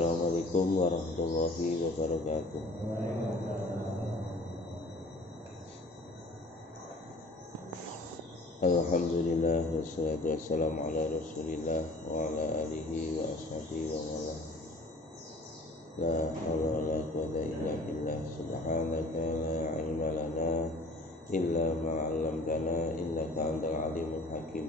Assalamualaikum warahmatullahi wabarakatuh. Alhamdulillah wassalatu wassalamu ala rasulillah wa ala alihi wa ashabihi wa wala. La hawla wa la quwwata illa billah. Subhanaka la ilma lana illa ma 'allamtana innaka antal alimul hakim.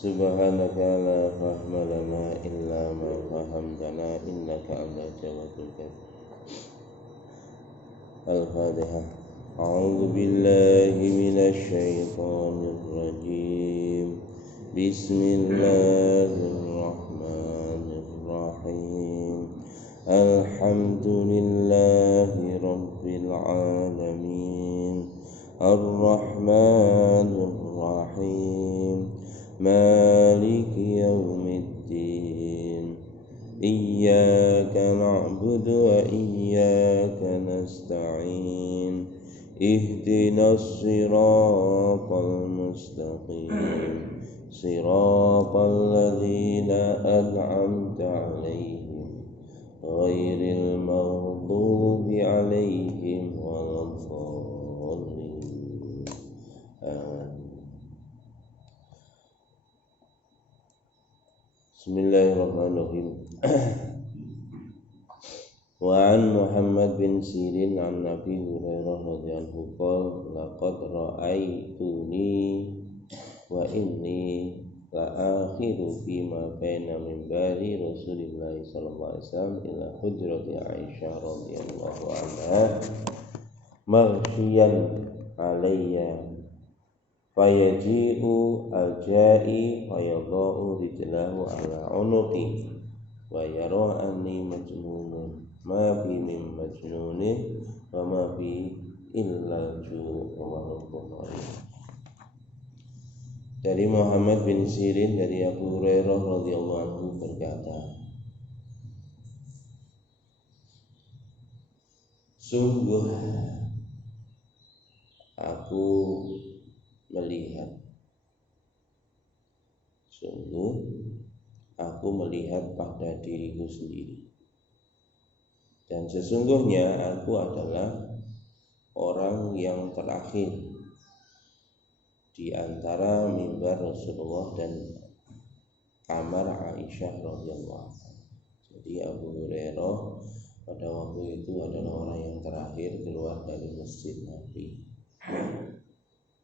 Subhanaka la fahma lana illa ma fahamtana innaka antal jawwadul karim. Al-Fatihah. A'udzu billahi minasy syaithanir rajim. Bismillahirrahmanirrahim. Alhamdulillahi rabbil alamin. Ar-Rahmanir Rahim. Maliki yaumiddin. Iyyaka na'budu wa iyyaka nasta'in. Ihdinas siratal mustaqim. Siratal ladzina an'amta 'alaihim ghairil maghdubi 'alaihim waladdallin. Bismillahirrahmanirrahim. Wa an Muhammad bin Sirin an Nabi Hurairah radhiyallahu anhu laqad ra'aituni wa inni la akhiru fima baina minbari Rasulillah sallallahu alaihi wasallam ila hujrati Aisyah radhiyallahu anha maghshiyan alayya fayaji'u al-ja'i fayadha'u rijlahu ala unuqi wa yara anni majnunun ma fi min majnunin wa ma fi illa ju' wa Bukhari. Dari Muhammad bin Sirin dari Abu Hurairah radhiyallahu anhu berkata, sungguh aku melihat pada diriku sendiri, dan sesungguhnya aku adalah orang yang terakhir di antara mimbar Rasulullah dan kamar Aisyah radhiyallahu anha. Jadi Abu Hurairah pada waktu itu adalah orang yang terakhir keluar dari masjid Nabi.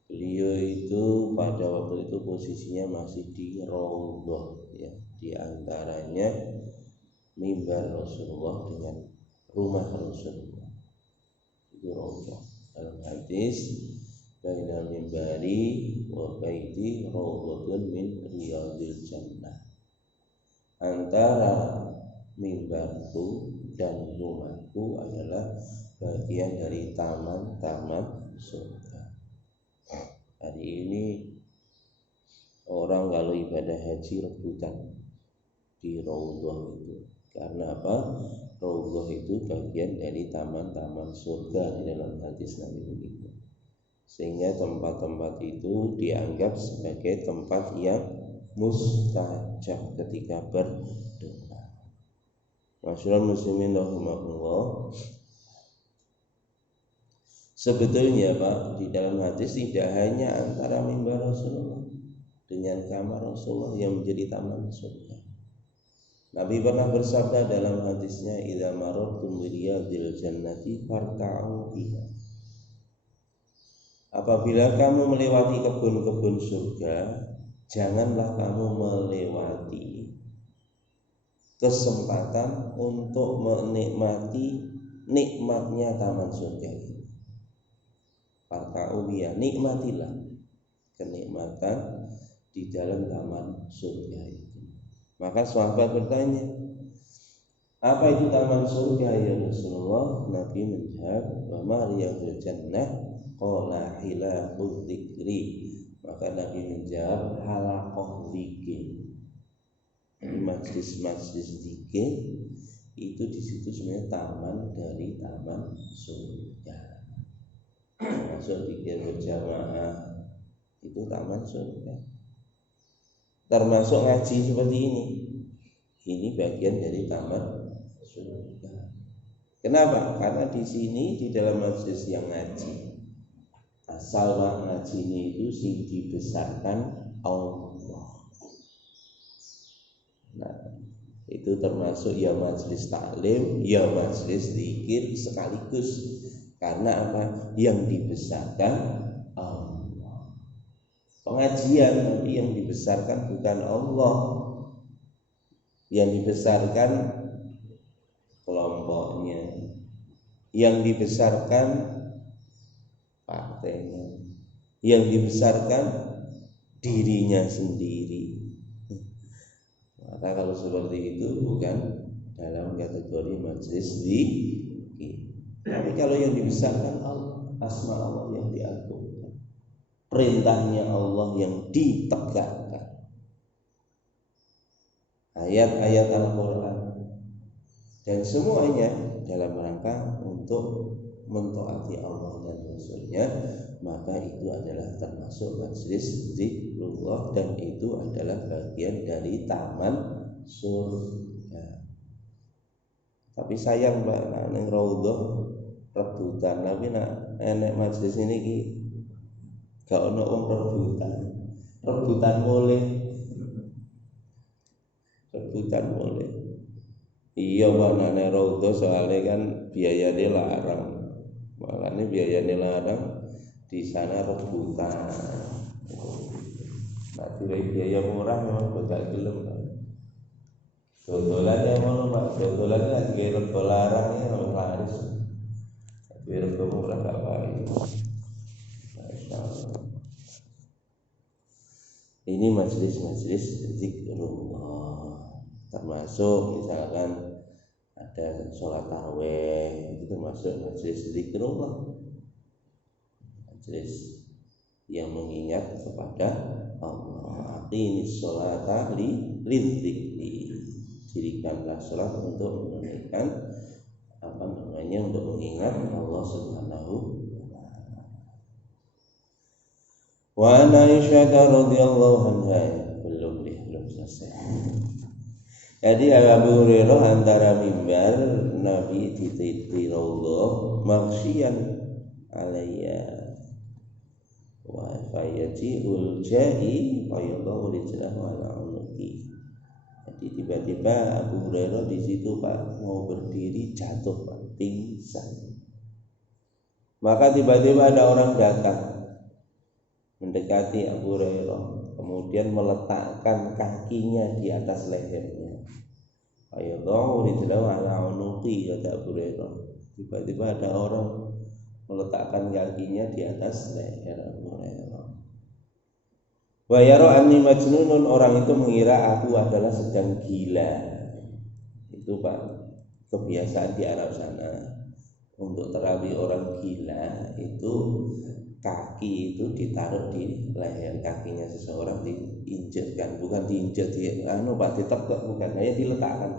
Beliau itu pada waktu itu posisinya masih di Raudhah, ya, di antaranya mimbar Rasulullah dengan rumah Rasulullah. Itu Raudhah. Dalam hadis, baina mimbari wa baiti raudhatun min riyadil jannah. Antara mimbarku dan rumahku adalah bagian dari taman-taman surga. Hari ini orang kalau ibadah haji rebutan di Raudhah itu. Karena apa? Raudhah itu bagian dari taman-taman surga di dalam hadis Nabi begitu. Sehingga tempat-tempat itu dianggap sebagai tempat yang mustajab ketika berdoa. Masyaallah muslimin rahimahullah. Sebetulnya Pak, di dalam hadis tidak hanya antara mimbar Rasulullah dengan kamar Rasulullah yang menjadi taman surga. Nabi pernah bersabda dalam hadisnya, idza marartum bi riyadil jannati farta'u biha. Apabila kamu melewati kebun-kebun surga, janganlah kamu melewati kesempatan untuk menikmati nikmatnya taman surga itu. Farta'ubiya, nikmatilah kenikmatan di dalam taman surga itu. Maka sahabat bertanya, apa itu taman surga ya Rasulullah? Nabi menjawab, wa ma riyadul jannah qala hilaqul dzikri. Maka Nabi menjawab, halaqah dzikir. Majlis-majlis dzikir itu di situ sebenarnya taman dari taman surga. Masuk dzikir berjamaah itu taman surga. termasuk ngaji seperti ini. Ini bagian dari taman surga. Kenapa? Karena di sini di dalam majelis yang ngaji, asal ngaji ini itu sing dibesarkan Allah. Nah, itu termasuk ya majelis taklim, ya majelis zikir sekaligus. Karena apa? Yang dibesarkan Allah. Pengajian tapi yang dibesarkan bukan Allah. Yang dibesarkan kelompoknya, yang dibesarkan partainya, yang dibesarkan dirinya sendiri. Maka kalau seperti itu bukan dalam kategori majelis zikir. Tapi kalau yang dibesarkan Allah, asma Allah yang diagungkan, perintahnya Allah yang ditegakkan, ayat-ayat Al-Quran, dan semuanya dalam rangka untuk mentaati Allah dan Rasulnya, maka itu adalah termasuk majelis zikrullah, dan itu adalah bagian dari taman surga. Tapi sayang Mbak, neng raudhah rebutan, tapi nak enek majelis ini ki gak ono wong rebutan boleh. Iya Mbak, nane raudhah soalnya kan biayanya larang. Makanya biayanya larang, di sana rebutan. Nah, biaya murah memang bakal gelem. Dodolannya mau Pak, dodolannya lagi rego larang ya harus laris. Tapi rego murah gak baik. Ini majelis-majelis zikrullah, termasuk misalkan ada sholat tarawih, itu termasuk majelis zikrullah, majelis yang mengingat kepada Allah. Aqimis sholata lidzikri, dirikanlah sholat untuk menunaikan untuk mengingat Allah Subhanahu wa ta'ala. Wa Aisyah radhiyallahu anha, belum selesai. Jadi Abu Hurairah antara mimbar Nabi di raudhah maghsyian alayya wa fayaji'ul ja'i fayadahu rijlahu ala unuqi. Jadi tiba-tiba Abu Hurairah di situ Pak mau berdiri, jatuh Pak, pingsan. Maka tiba-tiba ada orang datang mendekati Abu Hurairah, kemudian meletakkan kakinya di atas lehernya. Fayadahu rijlahu ala unuqi, kata Abu Hurairah. Tiba-tiba ada orang meletakkan kakinya di atas leher Abu Hurairah. Wa yara anni majnunun, orang itu mengira aku adalah sedang gila. Itu Pak, kebiasaan di Arab sana. Untuk terapi orang gila itu kaki itu ditaruh di leher kakinya seseorang, diinjekkan, bukan diinjek Pak, ditekuk, bukan, hanya diletakkan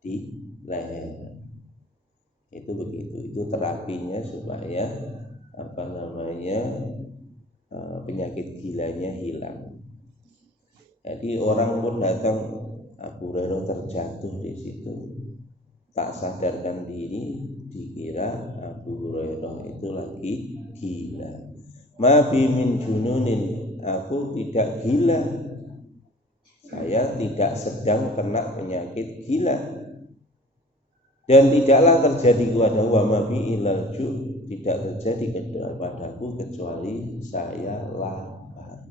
di leher. Itu begitu, itu terapinya supaya penyakit gilanya hilang. Jadi orang pun datang, Abu Hurairah terjatuh di situ, tak sadarkan diri, dikira Abu Hurairah itu lagi gila. Ma bi min jununin, aku tidak gila, saya tidak sedang kena penyakit gila, dan tidaklah terjadi kepada wa ma bi ilal ju', tidak terjadi kepadaku kecuali saya lapar.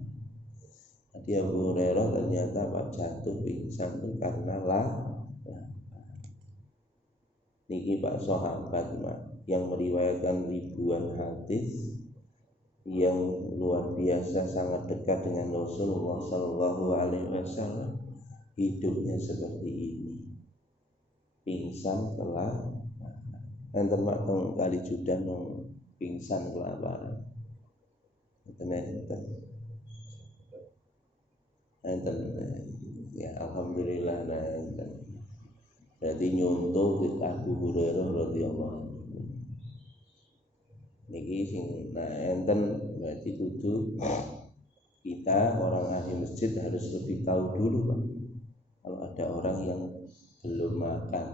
Jadi Abu Hurairah ternyata Pak jatuh pingsan itu karena lapar. Niki Pak sahabat yang meriwayatkan ribuan hadis, yang luar biasa sangat dekat dengan Rasulullah Sallallahu Alaihi Wasallam, hidupnya seperti ini, pingsan kelaparan. Enten makang kali judan mau pingsan kelaparan. Enten ya alhamdulillah enten. Berarti nyontoh Abu Hurairah radhiyallahu anhu. Niki sing enten berarti kudu Kita orang ahli masjid harus lebih tahu dulu Pak. Kalau ada orang yang belum makan,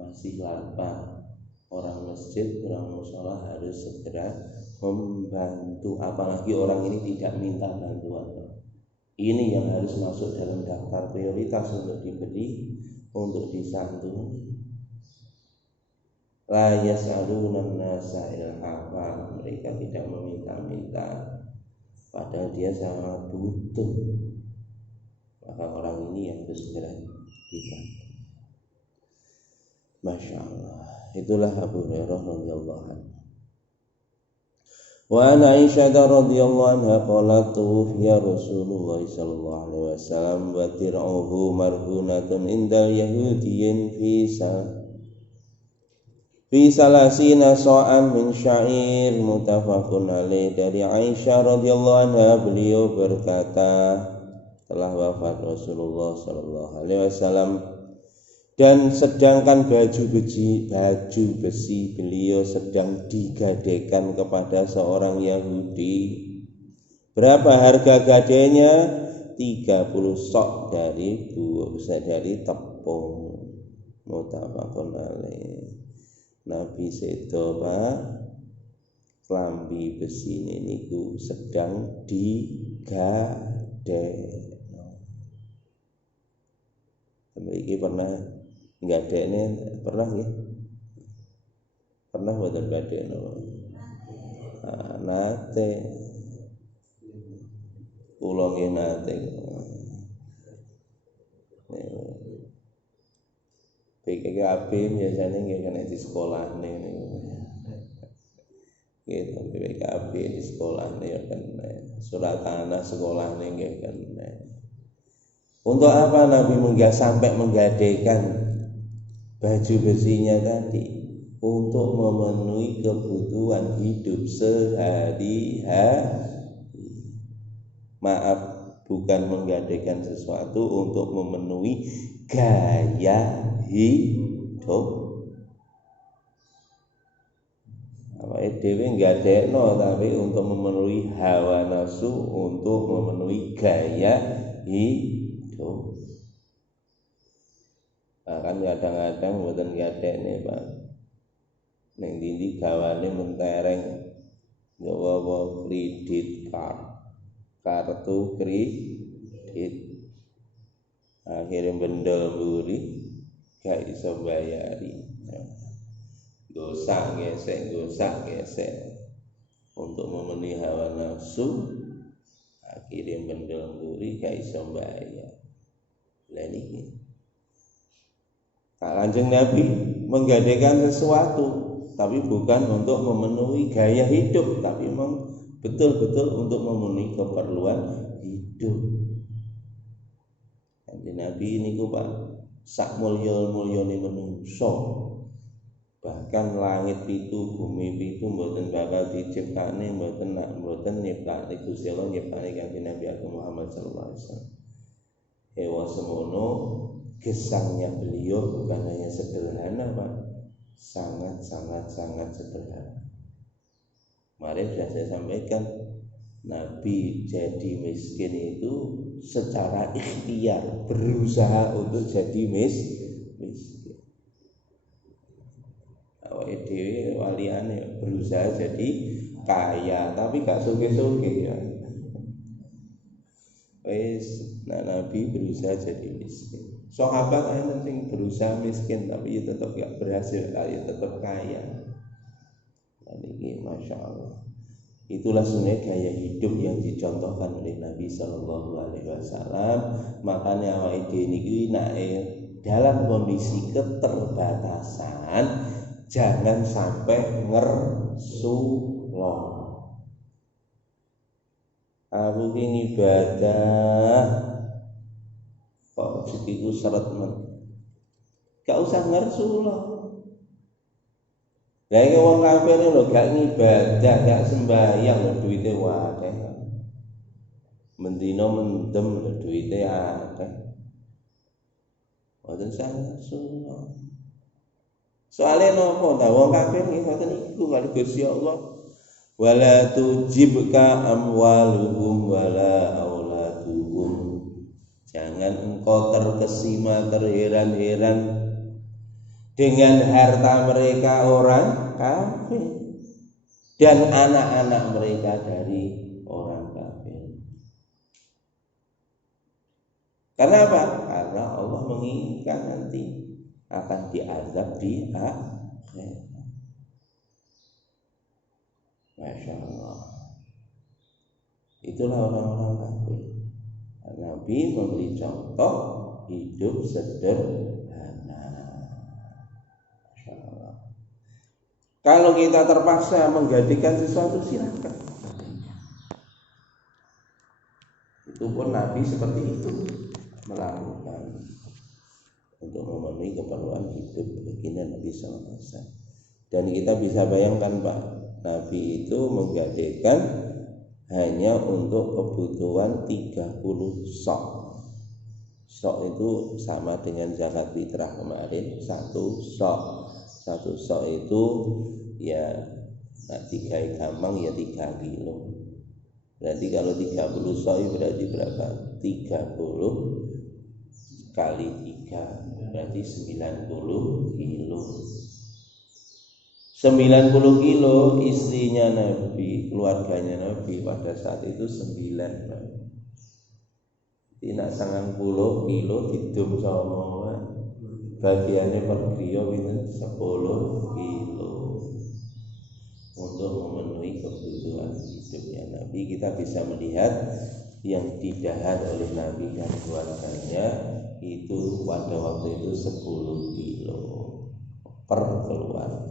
masih lapar, orang masjid, orang mushola harus segera membantu. Apalagi orang ini tidak minta bantuan Pak. Ini yang harus masuk dalam daftar prioritas untuk diberi, untuk disantuni. La yas'aluna nasa ilhafa, mereka tidak meminta-minta, padahal dia sangat butuh. Maka orang ini yang harus segera dibantu. Masya Allah. Itulah Abu Hurairah radhiyallahu anhu. Wa an Aisyah radhiyallahu anha qalat tuwfiya Rasulullah sallallahu alaihi wasallam wa tir'uhu marhunatun indal yahudiyyin fi salasina sa'an min sya'ir, muttafaqun alaih. Dari Aisyah radhiyallahu anha, beliau berkata, telah wafat Rasulullah sallallahu alaihi wasallam dan sedangkan baju besi beliau sedang digadekan kepada seorang Yahudi. Berapa harga gadenya? 30 sok dari tepung. Muttafaqun alaih. Nabi sedo Pak, klambi besi ini niku sedang digadek. Mriki pernah gadekne, pernah nggih? Pernah mboten gadekno? Nate. Kula nggih nate. PKKB biasanya nggih kena di sekolah nih, gitu. PKKB di sekolah nih ya kena, surat tanah sekolah nih nggih kena. Untuk apa Nabi sampai menggadaikan baju besinya tadi? Untuk memenuhi kebutuhan hidup sehari-hari. Maaf, bukan menggadaikan sesuatu untuk memenuhi gaya hidup. Awake dhewe nggadekno tapi untuk memenuhi hawa nafsu, untuk memenuhi gaya hidup. Bahkan kadang-kadang mboten nggadekne Pak. Ning ndi gawane mentereng nggawa kredit card, kartu kredit. Akhirnya bendel mburi gak iso bayari. Gosak gesek untuk memenuhi hawa nafsu. Akhirnya bendel mburi gak iso bayar. Lah niki Kanjeng Nabi menggadaikan sesuatu, tapi bukan untuk memenuhi gaya hidup, tapi memang betul-betul untuk memenuhi keperluan hidup. Kanjeng Nabi niku Pak, sak mulya-mulyane manungsa, bahkan langit pitu, bumi pitu mboten bakal diciptakne, mboten nyiptakne Gusti Allah, nyiptakne Kanjeng Nabi Muhammad sallallahu alaihi wasallam. Ewa semono gesangnya beliau bukan hanya sederhana Pak, sangat sederhana. Kemarin sudah saya sampaikan, Nabi jadi miskin itu secara ikhtiar, berusaha untuk jadi miskin. Awake dhewe waliane berusaha jadi kaya, tapi gak soge-soge ya. Nabi berusaha jadi miskin. Sahabat yang berusaha miskin tapi tetap gak berhasil, tetap kaya. Ini Masya Allah. Itulah sebenarnya gaya hidup yang dicontohkan oleh Nabi Shallallahu Alaihi Wasallam. Makanya awake dhewe niki dalam kondisi keterbatasan jangan sampai ngersulo. Aku ini ibadah kok rezekiku seret men. Gak usah ngersulo. Lah iki wong kafir lho gak ngibadah, gak sembahyang lho duwite akeh. Mendino mendem lho duwite akeh. Mboten sangat soalnya nopo ta wong kafir nggih ngoten niku kali Gusti Allah. wala tujibka amwaluhum wala auladuhum. Jangan engkau terkesima, terheran-heran dengan harta mereka orang kafir dan anak-anak mereka dari orang kafir. Karena apa? Karena Allah menginginkan nanti akan diazab di akhirat. Masya Allah. Itulah orang-orang kafir. Nabi memberi contoh hidup sederhana. Masya Allah. Kalau kita terpaksa menggantikan sesuatu, silakan. Itu pun Nabi seperti itu melakukan untuk memenuhi keperluan hidup baginda Nabi SAW. Dan kita bisa bayangkan Pak, Nabi itu menggadaikan hanya untuk kebutuhan 30 sok. Sok itu sama dengan zakat fitrah kemarin, satu sok itu ya tiga gampang ya 3 kilo. Berarti kalau 30 sok berarti berapa? 30 kali 3 berarti 90 kilo. 90 kilo istrinya Nabi, keluarganya Nabi pada saat itu 9. Tidak 90 kilo didum sama bagiannya per griya itu 10 kilo untuk memenuhi kebutuhan hidupnya Nabi. Kita bisa melihat yang didahar oleh Nabi dan keluarganya itu pada waktu itu 10 kilo per keluarga.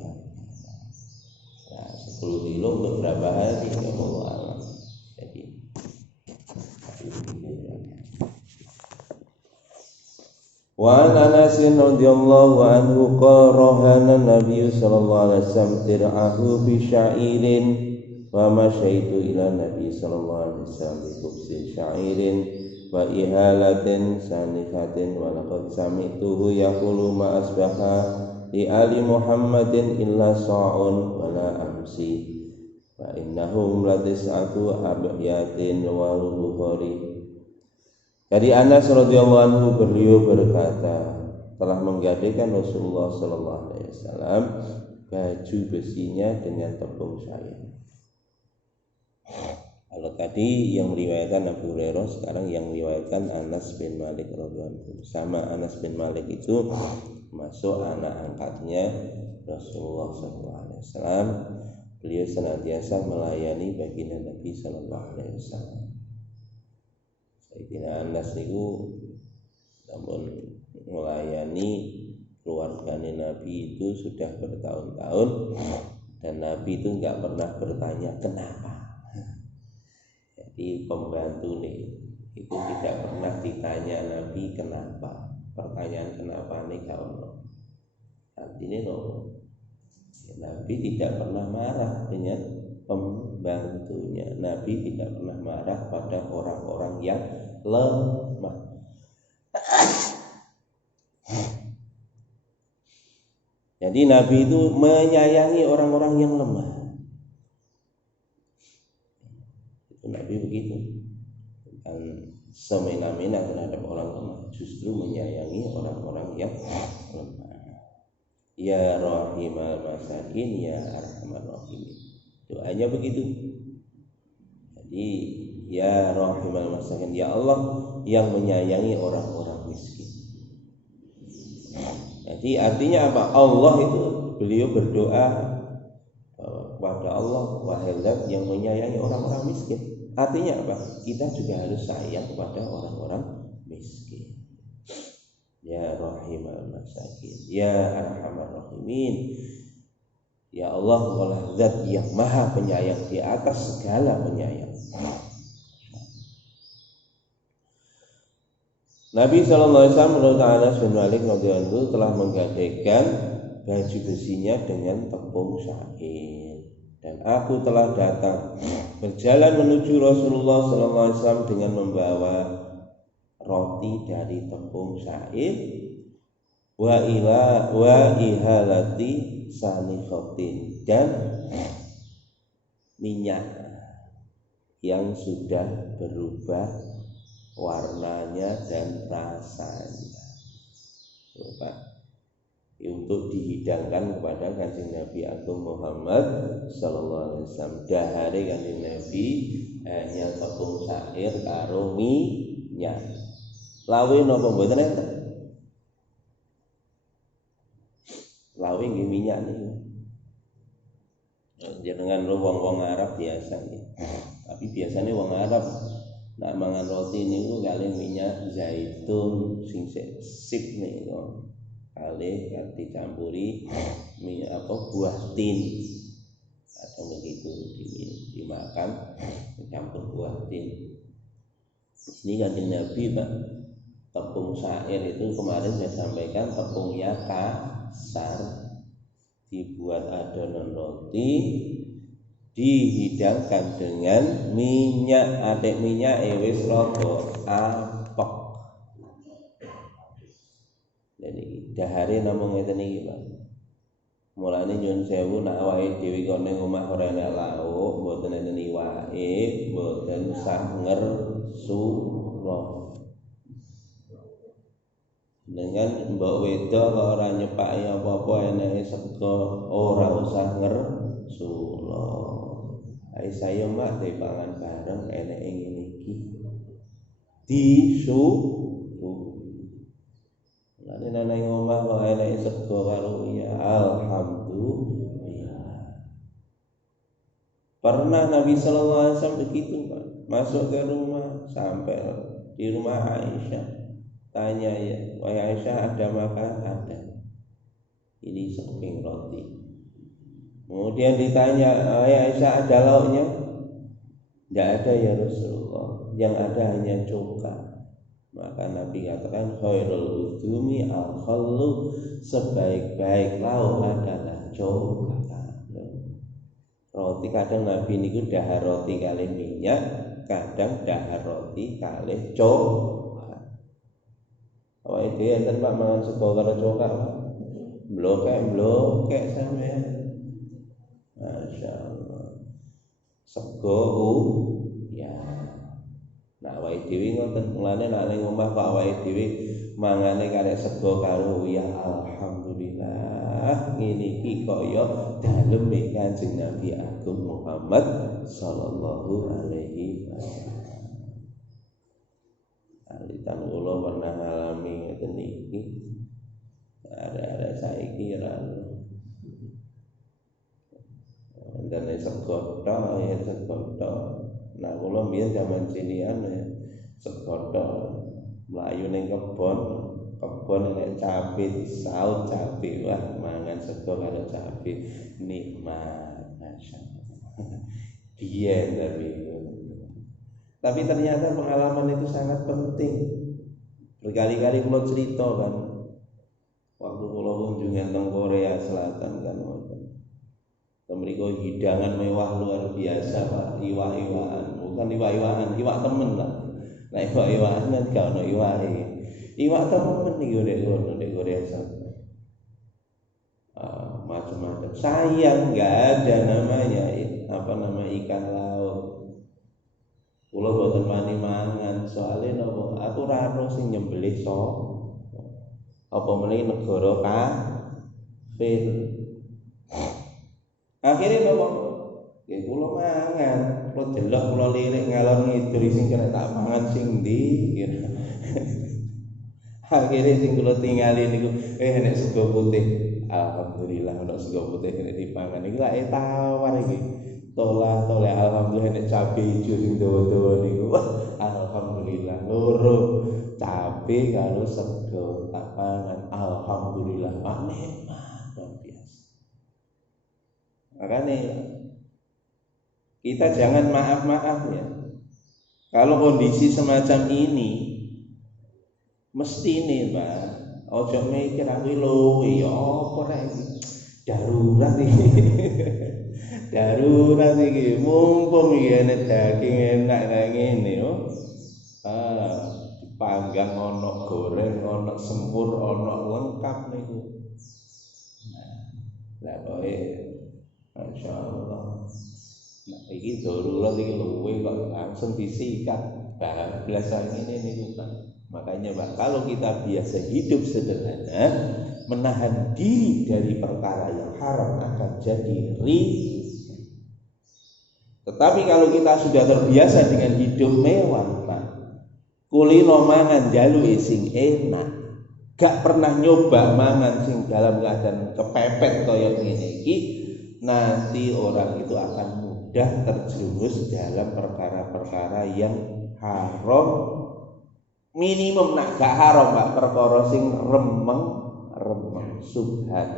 10 kilo untuk berapa hari? Allah alam. Jadi wa Anas radhiyallahu anhu qala rahana Nabi sallallahu alaihi wasallam dir'ahu bi sya'irin wa masyaitu ila Nabi sallallahu alaihi wasallam bi khubsi sya'irin wa ihalatin sanifatin wa laqad sami'tuhu yaqulu ma asbaha li ali Muhammadin illa sa'un wala amsi wa innahum latis'atu abyatin wa Bukhari. Dari Anas radhiyallahu anhu beliau berkata telah menggadaikan Rasulullah sallallahu alaihi wasallam baju besinya dengan tepung syair. Kalau tadi yang meriwayatkan Abu Hurairah, sekarang yang meriwayatkan Anas bin Malik radhiyallahu anhu. Sama Anas bin Malik itu masuk anak angkatnya Rasulullah SAW. Beliau senantiasa melayani baginda Nabi SAW. Sayyidina Anas itu namun melayani keluarganya Nabi itu sudah bertahun-tahun dan Nabi itu nggak pernah bertanya kenapa. Jadi pembantu nih itu tidak pernah ditanya Nabi kenapa. Pertanyaan kenapa nih kalau artinya Nabi tidak pernah marah dengan pembantunya. Nabi tidak pernah marah pada orang-orang yang lemah. Jadi Nabi itu menyayangi orang-orang yang lemah. Itu Nabi begitu. Bukan semena-mena terhadap orang lemah, justru menyayangi orang-orang yang lemah. Ya rahimal masakin, ya arhamar rahimin. Doanya begitu. Jadi ya rahimal masakin, ya Allah yang menyayangi orang-orang miskin. Jadi artinya apa? Allah itu beliau berdoa kepada Allah, wahai Zat yang menyayangi orang-orang miskin. Artinya apa? Kita juga harus sayang kepada orang-orang miskin. Ya rahimal masakin, ya arhamar rahimin. Ya Allah, Allah Zat yang maha penyayang di atas segala penyayang. Nabi SAW menurut Anas bin Malik radhiyallahu telah menggadaikan baju besinya dengan tepung syair. Dan aku telah datang berjalan menuju Rasulullah SAW dengan membawa roti dari tepung syair wa ihalati sanikhatin dan minyak yang sudah berubah warnanya dan rasanya. Pak, untuk dihidangkan kepada Kanjeng Nabi Agung Muhammad sallallahu alaihi wasallam. Dahare Kanjeng Nabi hanya tepung syair karo minyak. Lawe napa mboten enten? Lawe nggih minyak niku. Jenengan wong-wong Arab biasa nggih. Tapi biasanya wong Arab nak mangan roti niku kali minyak zaitun sing sip niku. Kali dicampuri minyak buah tin atau begitu dimakan dicampur buah tin. Ini Kanjeng Nabi Pak, tepung syair itu kemarin saya sampaikan tepungnya kasar, dibuat adonan roti, dihidangkan dengan minyak, atik minyak wis rada apek. Jadi dahare namung ngeten iki, Pak. Mulane nyuwun sewu nek awake dhewe kok ning omah ora enak lauk, mboten enten iwake, mboten sanger sura. Dengan mbok wedok kok ora nyepaki apa-apa enake sego, ora usah ngersula. Ae saya mak dipangan bareng enake ngene iki. Lane nang omah kok enake sego karo ya alhamdulillah. Pernah Nabi sallallahu alaihi wasallam begitu, Pak. Masuk ke rumah, sampai di rumah Aisyah. Tanya ya, wahai Aisyah ada makan? Ada. Ini sekeping roti. Kemudian ditanya, wahai Aisyah ada lauknya? Tidak ada ya Rasulullah. Yang ada hanya cuka. Maka Nabi katakan khairul udumi al-khallu, sebaik-baik lauk adalah cuka. Roti kadang Nabi niku dahar roti kalih minyak, kadang dahar roti kalih cuka. Awake dhewe enten Pak mangan sego karo cuka, Pak. Blokek sampean. Masyaallah. Sego ya. Nah, awake dhewe ngoten, mulane nek ning omah kok awake dhewe mangane karek sego karo ya alhamdulillah. Ngene iki kaya daleme Kanjeng Nabi Agung Muhammad sallallahu alaihi wasallam. Alitan kula pernah ngalami ngeten iki. Ada saiki ora. Ndane sego tok ya sego tok. Nah, kula mbiyen jaman cilian ya segodhok mlayu ning kebon nek cabe saut cabe, wah mangan sego karo cabe nikmat masyaallah. Biyen tapi ternyata pengalaman itu sangat penting. Berkali-kali kula cerita kan waktu kula kunjungan teng Korea Selatan kan mriku hidangan mewah luar biasa, Pak. Iwak-iwakan, bukan iwak-iwakan, iwak temen lah. Nah, iwak-iwakan kan gak ono iwake. Iwak temen iki nek Korea Selatan. Macam-macam. Sayang enggak ada namanya ikan laut. Kula boten wani mangan, soalnya napa? Aku ora ero sing nyembelih apa meneh negara kafir. Akhirnya bapak, ya kula mangan, kula delok, kula lirik ngalor ngidul sing kena tak mangan sing ndi. Akhirnya sing kula tingali niku, nek sego putih, alhamdulillah nek sego putih nek dipangan iki lak tawar iki. Toleh alhamdulillah nek cabe ijo sing dawa-dawa niku, alhamdulillah loro cabe karo sego tak pangan, alhamdulillah nikmat. Makanya kita jangan maaf-maaf ya. Kalau kondisi semacam ini mesti nih Pak, ojo mikir aku lho ya apa rek iki. Darurat iki. Darurat iki. Mumpung iki enek daging enak kayak ngene yo. Dipanggang ono goreng, ono semur, ono lengkap niku. Nah, pokoke Masya Allah. Nah, ini darurat ini luwe kok langsung disikat. Nah, biasa ini Pak. Makanya Pak, kalau kita biasa hidup sederhana, menahan diri dari perkara yang haram akan jadi rizki. Tetapi kalau kita sudah terbiasa dengan hidup mewah Pak, kulino mangan jalu sing enak, gak pernah nyoba mangan sing dalam keadaan kepepet kaya ngene iki, nanti orang itu akan mudah terjerumus dalam perkara-perkara yang haram. Minimum nak gak haram Pak, perkara sing remeng subhan.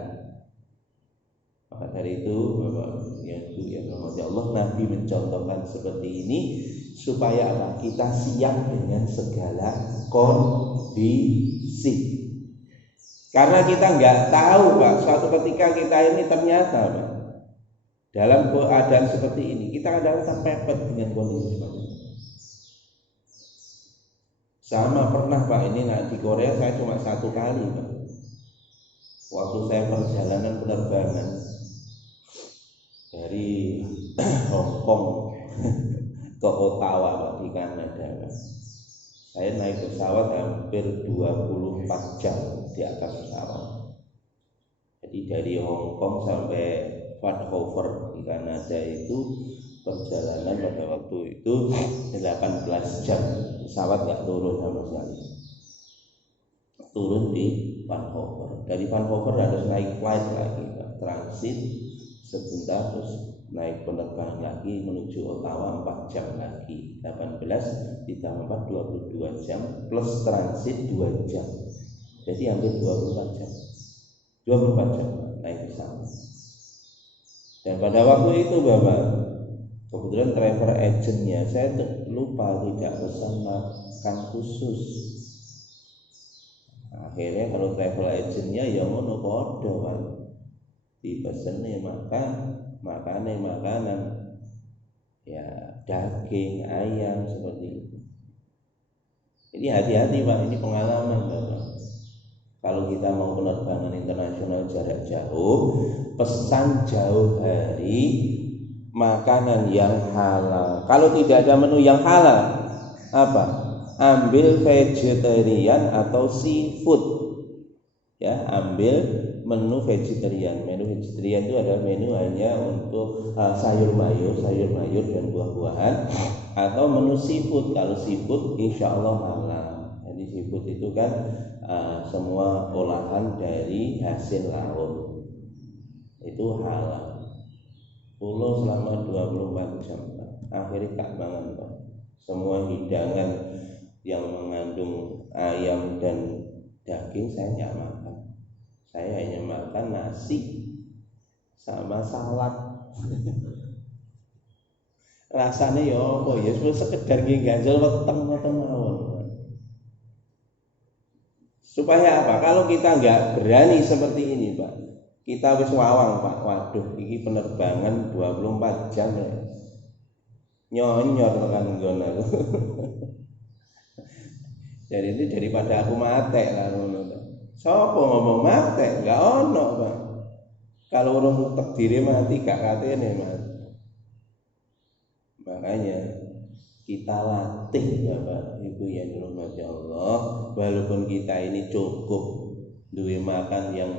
Maka dari itu Bapak yang dirahmati Allah, Nabi mencontohkan seperti ini supaya apa? Kita siap dengan segala kondisi. Karena kita nggak tahu Pak, suatu ketika kita ini ternyata Pak, dalam keadaan seperti ini kita kadang-kadang pepet dengan kondisi seperti ini. Sama pernah Pak, ini di Korea saya cuma 1 kali Pak. Waktu saya perjalanan penerbangan dari Hong Kong ke Ottawa Pak, di Kanada Pak. Saya naik pesawat hampir 24 jam di atas pesawat. Jadi dari Hong Kong sampai Vancouver di Kanada itu perjalanan pada waktu itu 18 jam. Pesawat nggak turun sama sekali. Turun di Vancouver. Dari Vancouver harus naik flight lagi Pak, transit sebentar terus naik penerbangan lagi menuju Ottawa 4 jam lagi. 18 ditambah 4 22 jam plus transit 2 jam. Jadi hampir 24 jam. 24 jam naik pesawat. Dan pada waktu itu Bapak, kebetulan travel agentnya saya lupa tidak pesan makan khusus. Akhirnya kalau travel agentnya ya ngono padha Pak. Dipesene makanan ya daging, ayam seperti itu. Jadi hati-hati Pak, ini pengalaman Bapak. Kalau kita mau penerbangan internasional jarak jauh, pesan jauh hari makanan yang halal. Kalau tidak ada menu yang halal, apa? Ambil vegetarian atau seafood. Ya, ambil menu vegetarian. Menu vegetarian itu adalah menu hanya untuk sayur mayur dan buah-buahan, atau menu seafood. Kalau seafood insya Allah halal. Jadi seafood itu kan semua olahan dari hasil laut itu halal. Pulau selama 24 jam Pak. Akhirnya gak mangan Pak. Semua hidangan yang mengandung ayam dan daging saya nggak makan. Saya hanya makan nasi sama salad. Rasanya ya apa ya, sekedar ganjel weteng mawon. Supaya apa? Kalau kita nggak berani seperti ini Pak, kita wis wawang Pak. Waduh, ini penerbangan 24 jam ya. Nyonyor tekan nggon aku. Jadi itu daripada aku mate lah ngono. Sopo ngomong mate? Enggak ono, Pak. Kalau urung takdire mati gak katene, Mas. Makanya kita latih Bapak Ibu yang dirahmati Allah, walaupun kita ini cukup duwe makan yang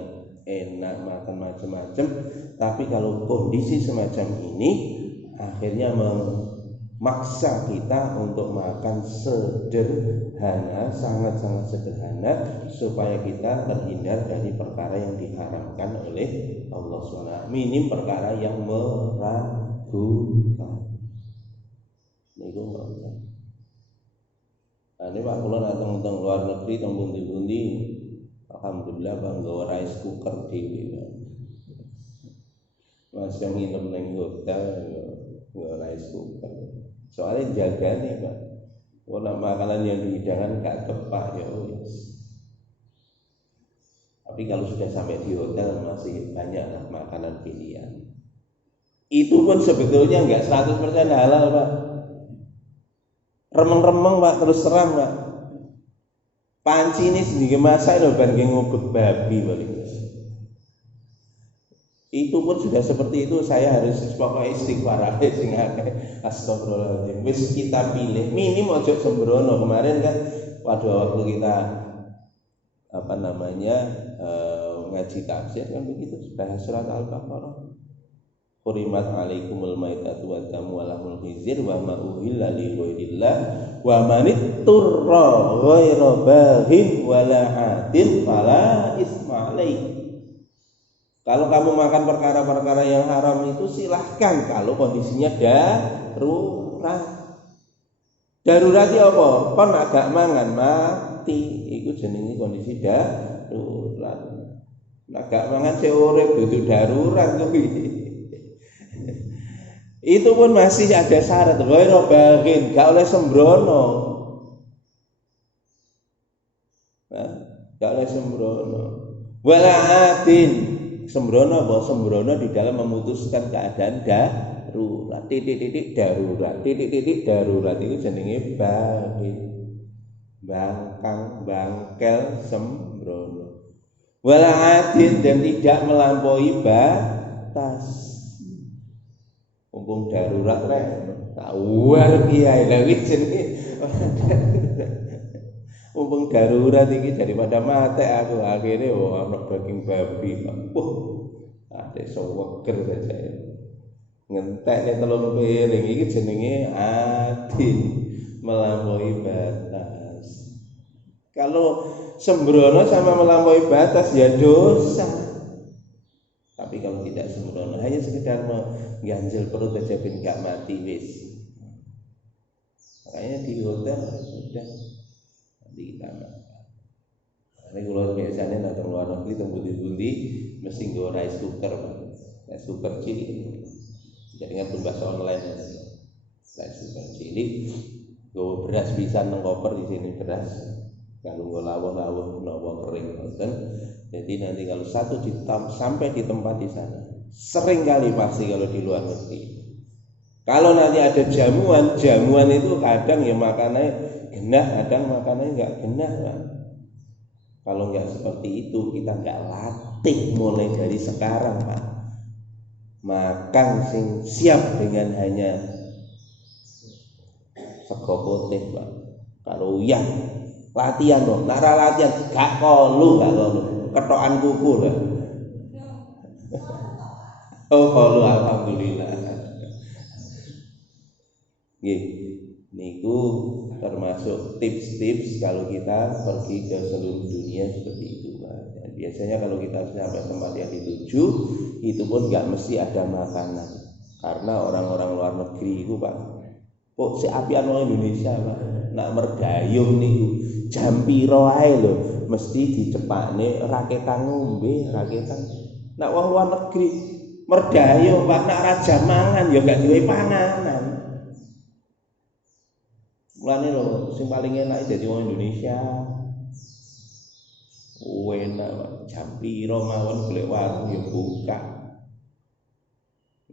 enak, makan macam-macam, tapi kalau kondisi semacam ini akhirnya memaksa kita untuk makan sederhana, sangat-sangat sederhana, supaya kita terhindar dari perkara yang diharamkan oleh Allah SWT. Minim perkara yang meragukan. Niku ngoten. Ini Pak kula datang teng luar negeri, teng pundi-pundi, alhamdulillah bangga rice cooker dhewe. Mas yang nginep ning hotel nggo rice cooker. Soalnya jaga nih Pak. Kalau makanan yang dihidangkan gak kepak ya wis. Tapi kalau sudah sampai di hotel masih banyak lah makanan pilihan. Itu pun sebetulnya enggak 100% halal Pak. Remeng-remeng Pak, terus terang Pak. Panci ini sendiri masak lho, banding ngubek babi balik. Itu pun sudah seperti itu, saya harus pokoknya istighfar ae sing akeh. Astagfirullahaladzim. Wis kita pilih minim ojo sembrono. Kemarin kan waktu kita ngaji tafsir kan begitu, bahas surat Al-Baqarah. Qurimat alaikumul maitatu wa damu wa lahmul khizir wa ma uhilla li ghairillah wa man turra ghaira baghin wala adin fala isma alaihi. Kalau kamu makan perkara-perkara yang haram itu silahkan kalau kondisinya darurat. Darurat ya apa? Kon agak mangan mati, itu jenenge kondisi darurat. Agak mangan sing urip dudu darurat kuwi. Itu pun masih ada syarat, ghaira baghin, gak oleh sembrono. Nah, gak oleh sembrono. Wala adin. Sembrono apa? Sembrono di dalam memutuskan keadaan darurat. Titik-titik darurat. Titik-titik darurat itu jenenge baghin. Bangkang, bangkel, sembrono. Wala adin, dan tidak melampaui batas. Mumpung darurat rek. War kiai lha iki jenenge. Mumpung darurat iki daripada mati aku akhirnya ana daging babi. Ade seweger saja. Ngentekne 3 piring iki jenenge adil, melampaui batas. Kalau sembrono sama melampaui batas ya dosa. Tapi kalau tidak sembrono hanya sekedar mengganjel perut aja ben gak mati wis. Makanya di hotel sudah kita makan. Ini kalau biasanya nanti luar negeri tempat-tempat mesti nggo rice cooker, rice cooker cilik. Jaringan tumbas online, rice cooker cilik. Nggo beras bisa nang koper di sini beras. Kalau nggo lawuh-lawuh nopo kering kan. Jadi nanti kalau satu sampai di tempat di sana, sering kali pasti kalau di luar negeri. Kalau nanti ada jamuan itu kadang ya makanannya genah, kadang makanannya enggak genah, Pak. Kalau enggak seperti itu kita enggak latih mulai dari sekarang, Pak. Makan sing siap dengan hanya sego putih, Pak. Kalau ya latihan loh, nara latihan gak kolu, ketokan kuku lah. Oh, kolu alhamdulillah. Nggih, niku termasuk tips-tips kalau kita pergi ke seluruh dunia seperti itu, Pak. Dan biasanya kalau kita sampai tempat yang dituju, itu pun nggak mesti ada makanan, karena orang-orang luar negeri itu, Pak, kok si apian orang Indonesia, Pak, nak merdayung niku jam piro ae lho, mesti dicepakne raketan ngombe, raketan. Nak wong luar negeri merdayung, Pak, nak raja mangan ya gak duwe panganan. Mulane lho, sing paling enak dadi wong Indonesia. Enak, jam piro mawon golek warung ya buka.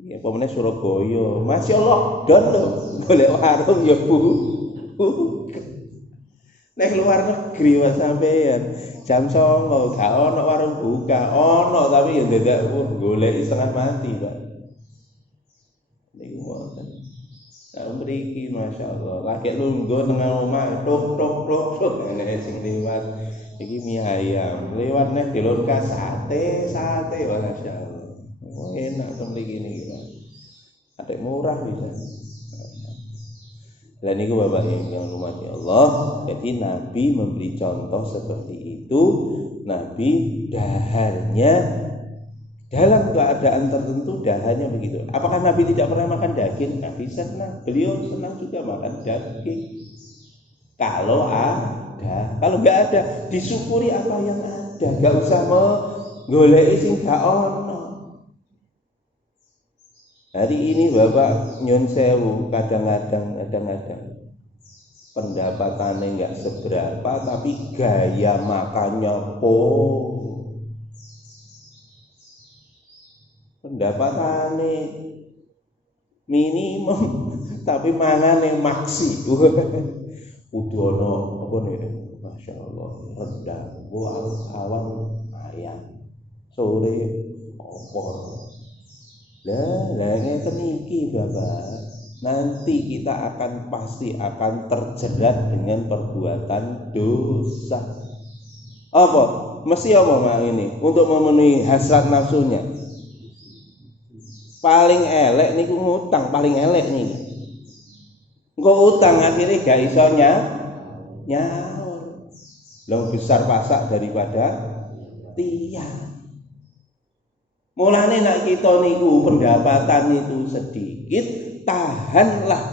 Ya pemene Surabaya, Masya Allah, don lho, golek warung ya buka. Nek luar negeri Mas sampean, jam 09.00 gak ono warung buka, ono tapi ya dadak golek setengah mati, Pak. Niku ngoten. Nah, mriki masyaallah, lagi lungguh tengah omah, tok nek sing liwat iki mie ayam, lewat nek dilonka sate, masyaallah. Oh, enak to mriki niki, Pak. Atik murah bisa. Dan niku Bapak yang rumah Allah, jadi Nabi memberi contoh seperti itu. Nabi daharnya dalam keadaan tertentu dahannya begitu. Apakah Nabi tidak pernah makan daging? Nabi senang. Beliau senang juga makan daging. Kalau ada, kalau nggak ada, disyukuri apa yang ada. Nggak usah menggoleki sing gak ono. Hari ini Bapak nyun sewu, kadang-kadang pendapatannya nggak seberapa, tapi gaya makannya pendapatannya minimum tapi mangane maksi. Udono apa nih? Masya Allah, rendang, awan ayam, sore opor. Lah ngeten iki Bapak. Nanti kita pasti akan terjerat dengan perbuatan dosa. Apa? Mesti apa mak ini? Untuk memenuhi hasrat nafsunya. Paling elek niku ngutang, paling elek nih. Engko utang akhirnya gak iso nyaur. Lebih besar pasak daripada tiang. Mulane nek kita niku pendapatan itu sedikit, tahanlah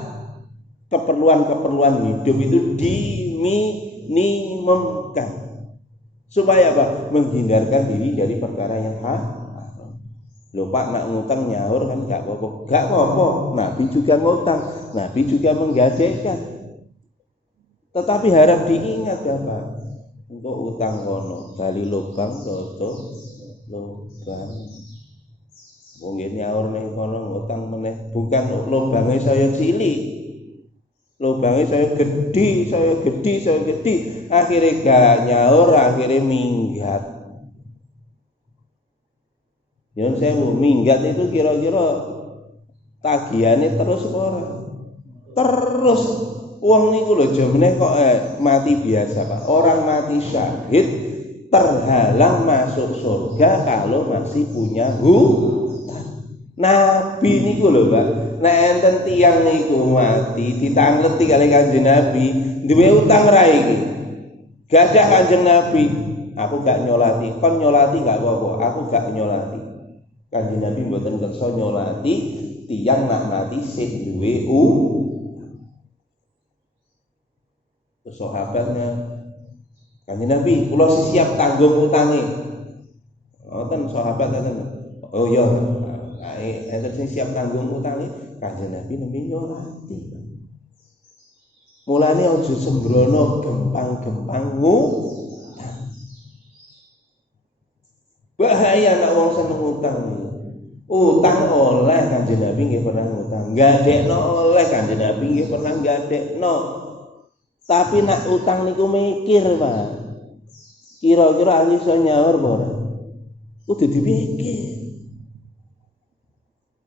keperluan-keperluan hidup itu diminimumkan. Supaya apa? Menghindarkan diri dari perkara yang haram. Lho Pak, nak ngutang nyaur kan gak apa-apa. Gak apa-apa. Nabi juga ngutang, Nabi juga menggadaikan. Tetapi harap diingat ya Pak. Untuk utang kono, gali lubang tutup lubang. Mungkin nyaur ning kono ngutang meneh, bukan lubangnya saya cilik. Lubangnya saya gede. Akhirnya gak nyaur, akhirnya minggat. Yang saya minggat itu kira-kira tagihannya terus ora? Terus. Wong niku lho jamane kok mati biasa Pak. Orang mati syahid terhalang masuk surga kalau masih punya hutang. Nabi niku lho Pak. Nek enten tiyang niku mati ditangleti kali Kanjeng Nabi, duwe utang ra iki. Gadah Kanjeng Nabi, aku gak nyolati, kon nyolati gak apa-apa, aku gak nyolati. Kanjeng Nabi mboten kersa nyolati tiyang nak mati sing duwe sahabatnya. Kanjeng Nabi, kula siap tanggung utange. Ngoten sahabat ngoten. Oh iya, enten sing siap tanggung utange. Kanjeng Nabi nembe nyolati. Mulane aja sembrono gempang-gempang ngutang. Bahaya nek wong seneng utang. Utang oleh Kanjeng Nabi nggih pernah ngutang. Gadekno oleh Kanjeng Nabi nggih pernah gadekno. Tapi nak utang niku mikir, Pak. Kira-kira ali iso nyaur apa ora? Kudu dipikir.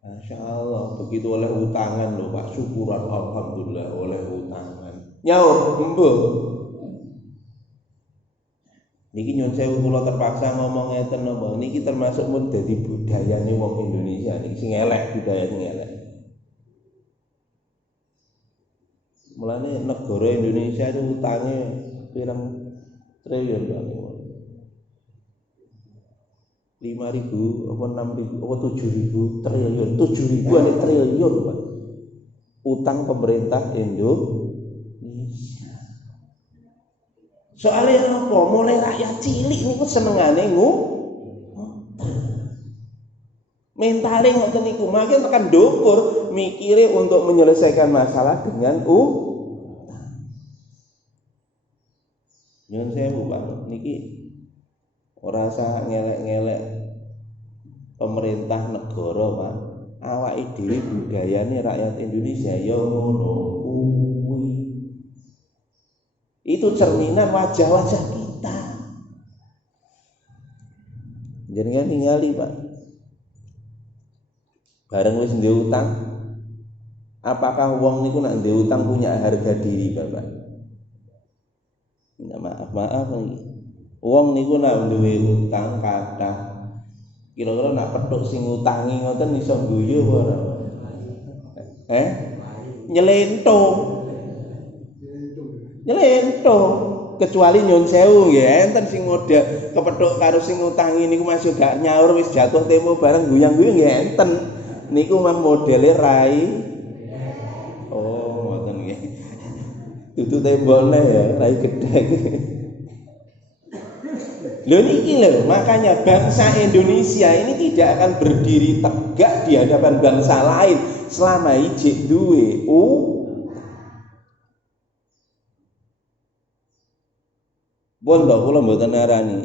Masya Allah, begitu oleh utangan lho Pak, syukuran alhamdulillah oleh utangan. Nyaur, embuh. Niki nyun sewu kula terpaksa ngomong ngeten napa. Niki termasuk mun dadi budayane wong Indonesia niki sing elek, budaya sing elek. Mulane negara Indonesia itu utangnya pirang triliun Pak. 5.000 apa 6.000 apa 7.000 triliun. 7.000 ada triliun Pak. Utang pemerintah Indonesia. Soalnya apa? Mulai rakyat cilik niku senengane mentale ngoten niku, makin tekan ndukur mikire untuk menyelesaikan masalah dengan Nyun sewu Pak, niki ora usah ngelek-ngelek pemerintah negara Pak. Awake dhewe budayane rakyat Indonesia ya ngono kuwi. Itu cerminan wajah-wajah kita. Jenengan ningali Pak. Bareng wis ndek utang. Apakah wong niku nek ndek utang punya harga diri Bapak? Maaf iki. Wong niku nek duwe utang kathah. Kira-kira nek petuk sing utangi ngoten iso guyu apa ora? Nyelentung. Kecuali nyun sewu nggih, enten sing model kepethuk karo sing utangi niku masih gak nyaur wis jatuh tempo bareng guyang-guyang nggih enten. Niku mah modele rai. Oh, ngoten nggih. Dudu tembokne ya, rai gedhe. Lho niki lho, makanya bangsa Indonesia ini tidak akan berdiri tegak di hadapan bangsa lain selama ijik duwe Pun to kula mboten narani.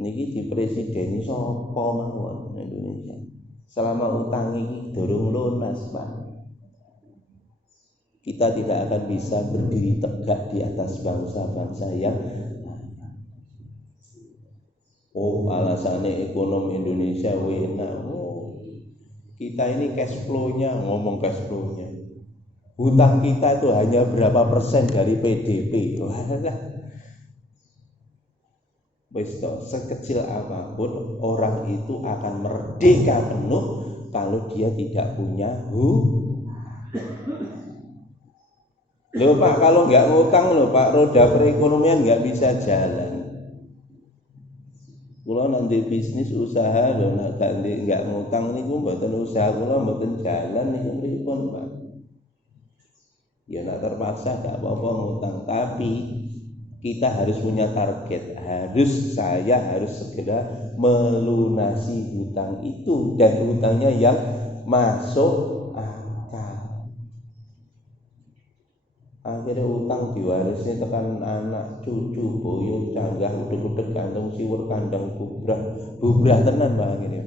Niki dipresideni sapa mawon Indonesia. Selama utang ini durung lunas, Pak. Kita tidak akan bisa berdiri tegak di atas bangsa-bangsa yang alasannya ekonomi Indonesia enak. Kita ini cash flow-nya, ngomong cash flow-nya. Hutang kita itu hanya berapa persen dari PDB. Wis sekecil apapun orang itu akan merdeka penuh kalau dia tidak punya Loh Pak, kalau nggak ngutang loh Pak, roda perekonomian nggak bisa jalan. Kalau nanti bisnis usaha loh, nggak ngutang nih, gue mboten usaha, kalau mboten jalan nih pripun Pak. Ya nak terpaksa nggak apa-apa ngutang, tapi kita harus punya target. Saya harus segera melunasi hutang itu, dan hutangnya yang masuk akal. Akhirnya utang diwarisnya tekan anak, cucu, boyo, canggah, udek-udek, kandang siwur, kandang bubrah tenan Pak akhirnya.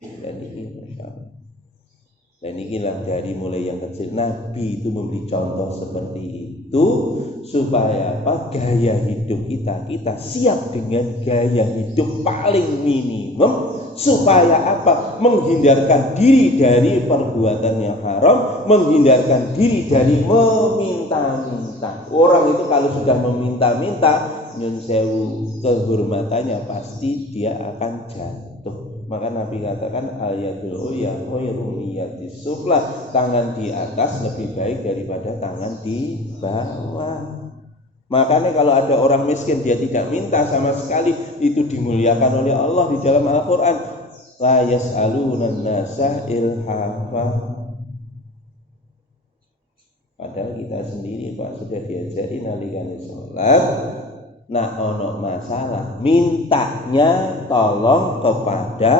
Dan ini Masya Allah. Dan inilah dari mulai yang kecil Nabi itu memberi contoh seperti itu supaya apa? Gaya hidup kita siap dengan gaya hidup paling minimum supaya apa? Menghindarkan diri dari perbuatan yang haram, menghindarkan diri dari meminta-minta. Orang itu kalau sudah meminta-minta, nyun sewu kehormatannya pasti dia akan jatuh. Maka Nabi katakan al-yadul ulya khairun niyatis sufla, tangan di atas lebih baik daripada tangan di bawah. Makanya kalau ada orang miskin dia tidak minta sama sekali, itu dimuliakan oleh Allah di dalam Al-Qur'an. La yas'aluna an-nasa ilhafa. Padahal kita sendiri Pak sudah diajari nalikane salat. Nah, ono masalah, mintanya tolong kepada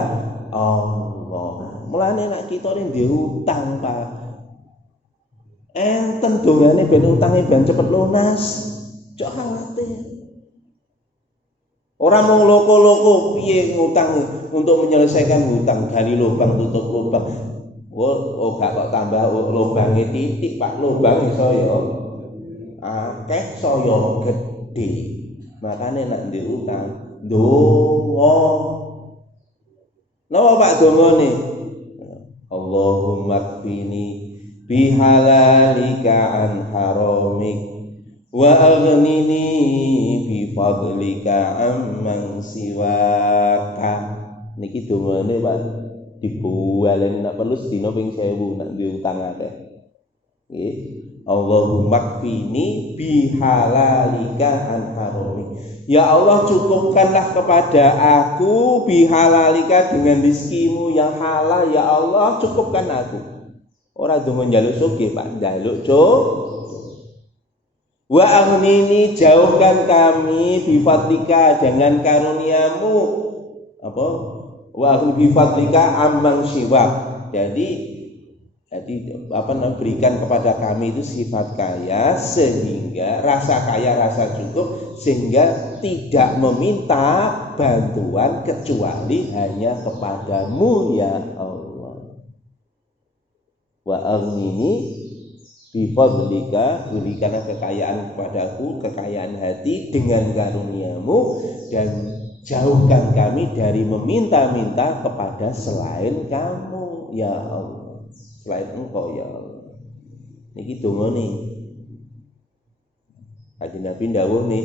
Allah. Mulane nek kita ning hutang, Pak. Enten dongane ben utange ben cepet lunas. Cok khawatir. Orang mau loko-loko piye ngutang untuk menyelesaikan hutang, gali lubang tutup lubang. Oh gak kok tambah lubangnya titik, Pak. Lubang saya akeh saya gede. Makanya nak di utang donga. Napa Pak dongane? Allahumma kfini bihalalika an haramik wa aghnini bi fadlika amman siwaka. Niki dongane Pak dibualen nak perlu sedina ping 1000 nak di utang akeh. Nggih. Allahumma kfini bihalalika an harami. Ya Allah, cukupkanlah kepada aku bihalalika dengan rizkimu yang halal. Ya Allah, cukupkan aku. Ora donga njaluk sugih Pak, njaluk wa aghnini, jauhkan kami bifadlika dengan karuniamu. Apa? Wa aghnini bifadlika amman siwak. Jadi berikan kepada kami itu sifat kaya, sehingga rasa kaya, rasa cukup, sehingga tidak meminta bantuan kecuali hanya kepadamu ya Allah. Wa aghnini bi fadlika, berikanlah kekayaan kepadaku, kekayaan hati dengan karuniamu, dan jauhkan kami dari meminta-minta kepada selain kamu ya Allah. Selain engkau ya Allah. Niki dongane. Kanjeng Nabi dawuh nih,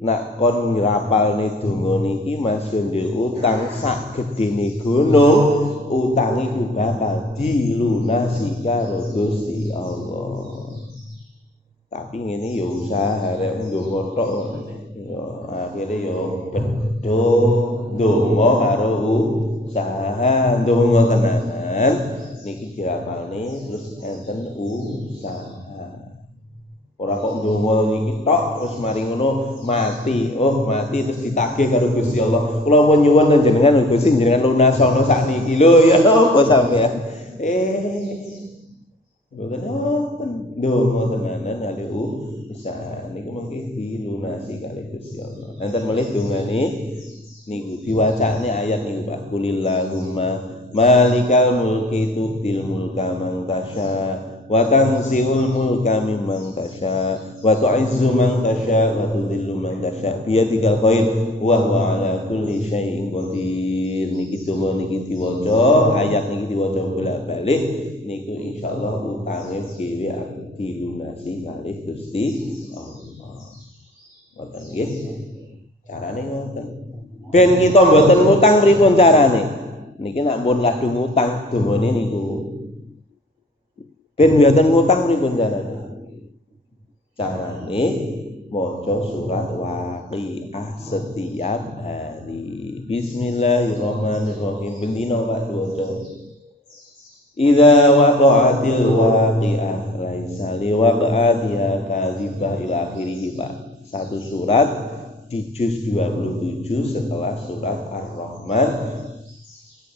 nak kon ngrapalne donga niki masuk ndek utang sak gedene gunung, utang iku bakal dilunasi karo Gusti Allah. Tapi ngene ya usaha arek ndonga tok. Ya akhire ya bedho ndonga karo usaha, ndonga tenanan. Niki dirapalne terus enten usaha. Ora kok ndonga niki tok terus mari ngono mati. Oh, mati terus ditagih karo Gusti Allah. Kula pun nyuwun jenengan Gusti jenengan lunasono sakniki lho ya apa sampean. Mboten wonten ndonga tenanan kali usaha niku mengki dilunasi kali Gusti Allah. Enten melih dongane niku diwacane ayat niku Pak. Kulillahumma malikal mulki tu'til mulka man tasya wa tanzi'ul mulka mimman tasya wa tu'izzu man tasya wa tudhillu man tasya biyadikal khair wa huwa ala kulli syai'in qadir. Niki donga niki diwaca, ayat niki diwaca bolak-balik niku insyaallah utange dhewe dilunasi kalih Gusti Allah. Ngoten nggih. Carane ngoten. Ben kita mboten ngutang pripun carane? Niki nek pun kadung ngutang dongane niku. Ben mboten ngutang pripun carane? Carane maca surat Waqiah setiap hari. Bismillahirrahmanirrahim. Bendina Pak diwaca. Idza waqa'atil waqi'ah laisa liwaqa'atiha kadzibah ila akhirih Pak. Satu surat di juz 27 setelah surat Ar-Rahman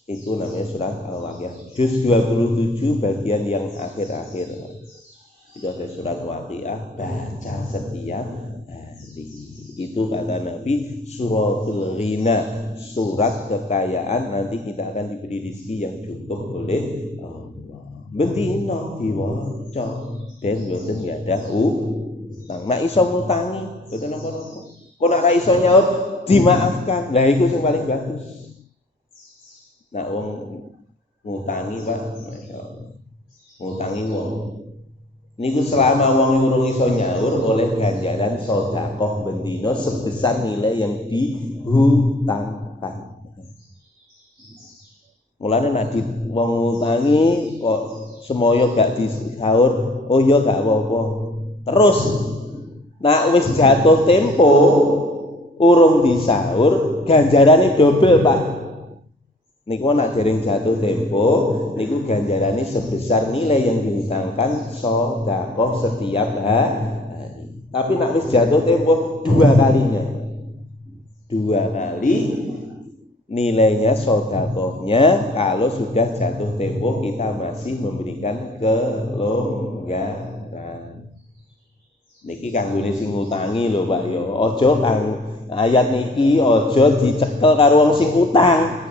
itu namanya surat Al-Waqiah. Juz 27 bagian yang akhir-akhir. Itu ada surat Waqiah, baca setiap hari. Itu kata Nabi suratul ghina, surat kekayaan. Nanti kita akan diberi rezeki yang cukup oleh Allah. Bendina diwaca dan boten ada utang. Nek iso ngutangi boten napa-napa. Kok nek ra iso nyaut dimaafkan. Lah iku sing paling bagus. Nek wong ngutangi Pak, masyaallah. Ngutangi wong niku selama wong urung iso nyaur oleh ganjaran sedekah bendina sebesar nilai yang dihutangkan. Mulane nek wong ngutangi kok semoyo gak disaur, oh ya gak apa-apa. Terus nek wis jatuh tempo urung disaur, ganjarane dobel, Pak. Niku nek dereng jatuh tempo niku ganjarane sebesar nilai yang dihutangkan sedekah setiap hari. Tapi nek wis jatuh tempo dua kalinya. Dua kali nilainya sedekahnya kalau sudah jatuh tempo kita masih memberikan kelonggaran. Niki kanggone sing ngutangi lho Pak ya. Aja kang ayat niki aja dicekel karo wong sing utang.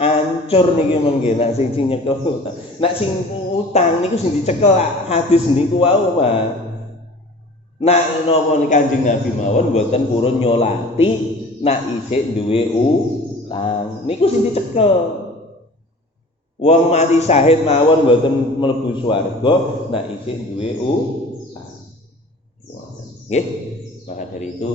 Ancur niki mengke nek sing nyekel utang. Nek sing utang niku sing dicekel hadis niku wau, Pak. Nek napa Kanjeng Nabi mawon mboten purun nyolati nek isih duwe utang. Niku sing dicekel. Wong mati syahid mawon mboten mlebu swarga nek isih duwe utang. Nggih. Maka dari itu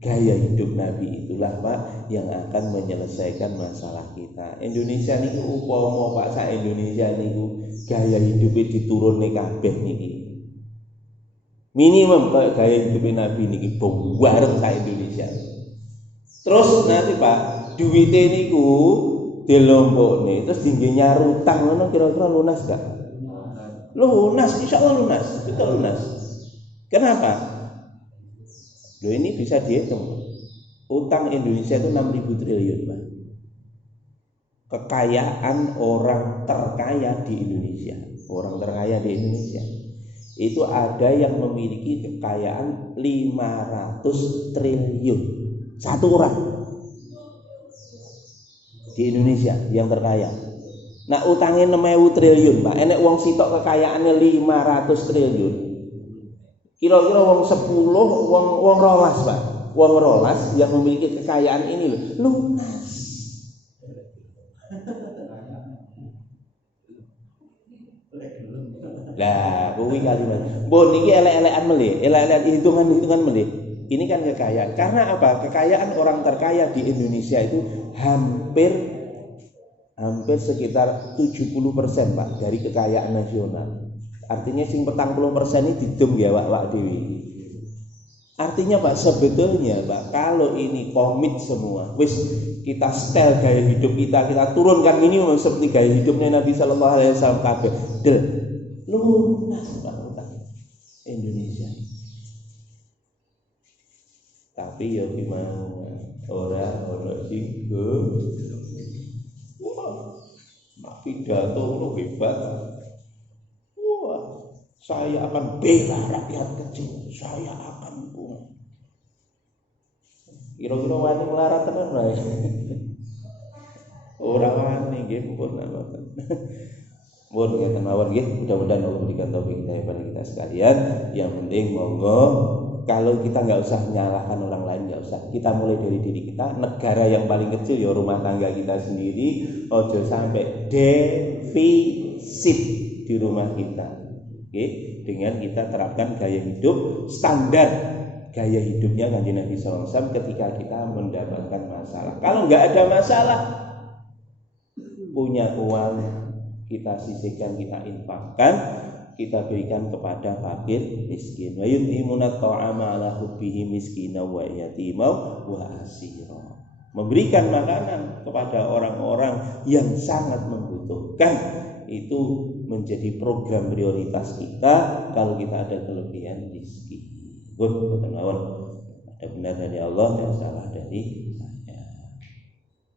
gaya hidup Nabi itulah Pak yang akan menyelesaikan masalah kita. Indonesia niku upama Pak sak Indonesia niku gaya hidupnya diturunne kabeh niki. Minimum gaya hidup Nabi niki bareng sak Indonesia. Terus nanti Pak duwite niku dilompokne terus dinggo nyarutang ngono kira-kira lunas gak? Lunas, insyaallah lunas, betul lunas. Kenapa? Loh ini bisa dihitung. Utang Indonesia itu 6.000 triliun, Pak. Kekayaan orang terkaya di Indonesia. Orang terkaya di Indonesia. Itu ada yang memiliki kekayaan 500 triliun. Satu orang. Di Indonesia yang terkaya. Nah, utangnya 6.000 triliun, Pak. Enek wong sitok kekayaannya 500 triliun. Kira-kira wong 10, wong 12, Pak. Wong 12 yang memiliki kekayaan ini loh, lunas. Lah, kuwi kalimat. Mbon niki elek-elekan melih, elek-elekan hitungan-hitungan melih. Ini kan kekayaan. Karena apa? Kekayaan orang terkaya di Indonesia itu hampir sekitar 70% Pak dari kekayaan nasional. Artinya sing 40% ini didum ya Pak Dewi. Artinya Pak sebetulnya Pak kalau ini komit semua, wis kita setel gaya hidup kita turunkan ini memang seperti gaya hidupnya Nabi Sallallahu Alaihi Wasallam kabeh. Del lunas Pak utang Indonesia. Tapi ya gimana orang sing wah, mak pidato lo hebat. Saya akan bela rakyat kecil. Saya akan kira-kira wani melarat tenan wae. Ora wani nggih pun ngoten. Mohon ngeten mawon nggih, mudah-mudahan Allah berikan taufik hidayah kepada kita sekalian. Yang penting monggo kalau kita nggak usah menyalahkan orang lain, nggak usah. Kita mulai dari diri kita. Negara yang paling kecil ya rumah tangga kita sendiri. Ojo sampai defisit di rumah kita. Oke, dengan kita terapkan gaya hidup standar gaya hidupnya Kanjeng Nabi SAW ketika kita mendapatkan masalah. Kalau nggak ada masalah, punya uang kita sisihkan, kita infakkan, kita berikan kepada fakir miskin. Wa yutimuna ta'ama ala hubbihi miskina wa yatima wa asira. Memberikan makanan kepada orang-orang yang sangat membutuhkan itu menjadi program prioritas kita kalau kita ada kelebihan rezeki. Ada benar dari Allah dan salah dari saya.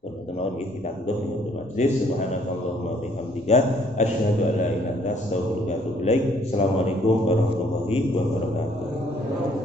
Berkenaan kita tutup dengan doa majlis. Subhanakallahumma wa bihamdika asyhadu an la ilaha illa anta astaghfiruka wa atubu ilaik. Assalamualaikum warahmatullahi wabarakatuh.